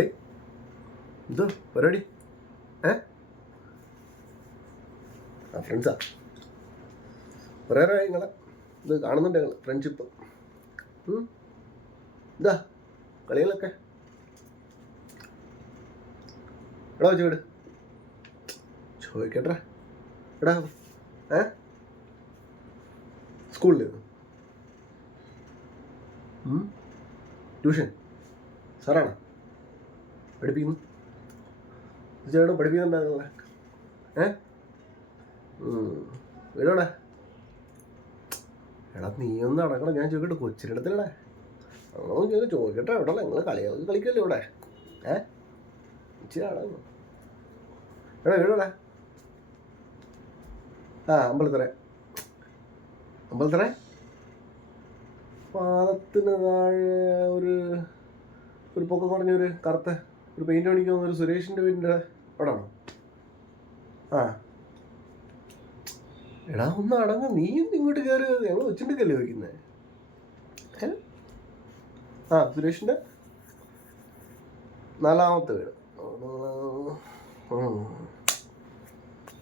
ഏയ് എന്തോ പരിപാടി? ഫ്രണ്ട്സാ? കുറേ നേരമായി നിങ്ങളെ ഇത് കാണുന്നുണ്ട്. ഞങ്ങൾ ഫ്രണ്ട്ഷിപ്പ് എന്താ കളികളൊക്കെ എടാ വെച്ച് വീട് ചോദിക്കട്ടെ. എടാ സ്കൂളിൽ ട്യൂഷൻ സാറാണോ പഠിപ്പിക്കുന്നു? ചേട്ടാ പഠിപ്പിക്കുന്നുണ്ടാകുന്നല്ലേ? വീടോടെ? എടാ നീ ഒന്ന് അടക്കണം. ഞാൻ ചോദിക്കട്ടെ, കൊച്ചിനടുത്തില്ലടേ. അങ്ങനെ ചോദിക്കട്ടെ. എവിടെയുള്ള നിങ്ങൾ കളികളൊക്കെ കളിക്കല്ലേ ഇവിടെ? ഇച്ചിരി അടങ്ങും. എടാ വീടോടെ? അമ്പലത്തറ പാദത്തിന് താഴെ ഒരു പൊക്കം കുറഞ്ഞൊരു കറുത്ത ഒരു പെയിന്റ് അടിക്കുന്ന ഒരു സുരേഷിൻ്റെ വീടിൻ്റെ അവിടാണോ? എടാ ഒന്ന് അടങ്ങ്. നീ ഇങ്ങോട്ട് കയറി. ഞങ്ങൾ വെച്ചിട്ടൊക്കെയല്ലേ ചോദിക്കുന്നത്? സുരേഷിൻ്റെ 4ാമത്തെ വീട്.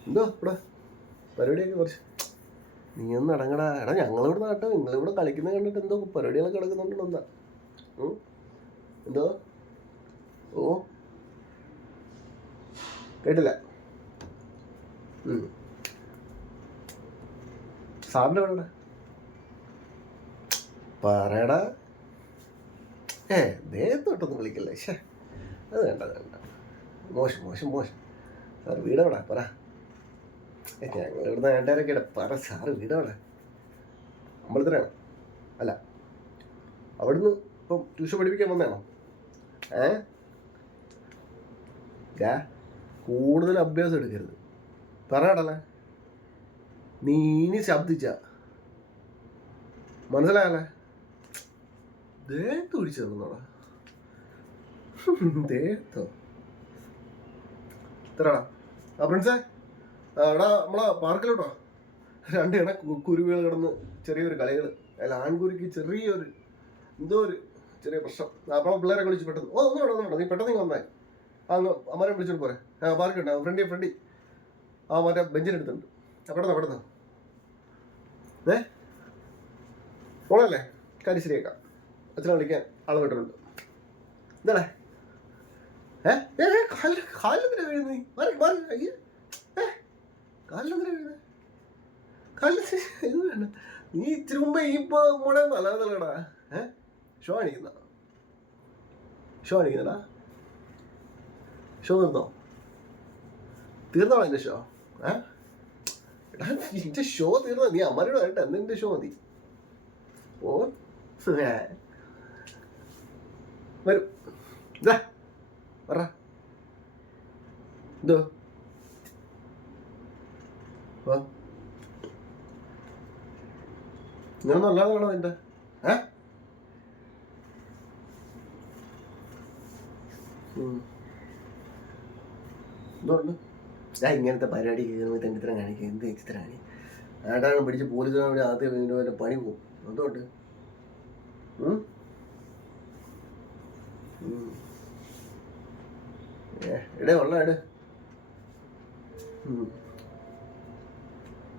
എന്തോ ഇവിടെ പരിപാടിയൊക്കെ കുറച്ച്. നീ ഒന്ന് അടങ്ങടാ. എടാ ഞങ്ങളിവിടെ നാട്ടെ നിങ്ങളിവിടെ കളിക്കുന്നത് കണ്ടിട്ട് എന്തോ പരിപാടികളൊക്കെ കിടക്കുന്നുണ്ടോ? എന്താ എന്തോ? ഓ കേട്ടില്ല. സാറിൻ്റെ വേണ്ട പറയടാ. ദേഹത്തോട്ടൊന്നും വിളിക്കല്ലേ. അത് വേണ്ട മോശം മോശം മോശം. സാർ വീടവിടെ പറ. ഞങ്ങളിവിടുന്ന് വേണ്ടവരൊക്കെ ഇട പറ. സാറ് വീടവിടെ? അമ്പലത്തിനാണ്? അല്ല അവിടുന്ന് ഇപ്പം ട്യൂഷൻ പഠിപ്പിക്കാൻ വന്നതാണോ? കൂടുതൽ അഭ്യാസം എടുക്കരുത്. പറയടല്ലേ. നീ ഇനി ശബ്ദിച്ച മനസ്സിലായല്ലേ? ദേഹത്ത് പിടിച്ചു തന്നോടാ. ദേഹത്തോ? ഇത്രടാ. ഫ്രണ്ട്സേ എടാ നമ്മളെ പാർക്കിലോട്ടോ 2 കുരുവികൾ കിടന്ന് ചെറിയൊരു കളികൾ. അതിൽ ആൺകുരുക്ക് ചെറിയൊരു എന്തോ ഒരു ചെറിയ പ്രശ്നം. അപ്പോൾ പിള്ളേരെ വിളിച്ച് പെട്ടെന്ന് ഒന്നും വേണ്ട നീ പെട്ടെന്ന് വന്നേ. അമ്മരെ വിളിച്ചോണ്ട് പോരെ. പാർക്കുണ്ട് ഫ്രണ്ടി മറ്റേ ബെഞ്ചിനെടുത്തുണ്ട്. പെട്ടെന്ന് പോണല്ലേ? കാര്യം ശരിയാക്കാം. അച്ഛനെ വിളിക്കാൻ ആളെ വിട്ടിട്ടുണ്ട്. എന്താണേ? കാലിലെന്തിനാ വീഴുന്നത്? കാലിലെന്തിനാ വീഴുന്നത്? ഇത് വേണ്ട. നീ ഇച്ചിരി മുമ്പ് ഇപ്പൊ മോളെ നല്ലതല്ലടാ. ഷോ അണിക്കുന്നടാ. ഷോ തീർന്നോ എന്റെ ഷോ? എടാ നിന്റെ ഷോ തീർന്നോ? നീ അമ്മയോട് വരട്ടെ. എന്തിന്റെ ഷോ മതി? വരും. പറ എന്തോ? ഇങ്ങനൊന്നും അല്ലാതെ വേണോ നിന്റെ? എന്തുകൊണ്ട് ഞാൻ ഇങ്ങനത്തെ പരിപാടി തെണ്ടിത്തരം കാണിക്കുക? എന്ത് ചിത്രം ആയിട്ടാണ് പിടിച്ച് പോലീസിനെ വേണ്ടി ആദ്യം പണി പോകും. എന്തുകൊണ്ട്? എടേ ഉള്ള എട്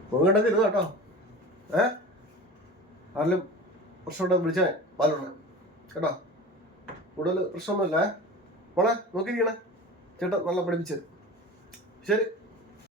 പോകണ്ടൊക്കെ ഇരുന്നോ കേട്ടോ. ആരെങ്കിലും പ്രശ്നമുണ്ടോ വിളിച്ചേ പാലുണ്ട് കേട്ടോ. കൂടുതൽ പ്രശ്നമൊന്നുമില്ല. മോളെ നോക്കിയിരിക്കണേ. ചേട്ടാ നല്ല പഠിപ്പിച്ചത്. ശരി.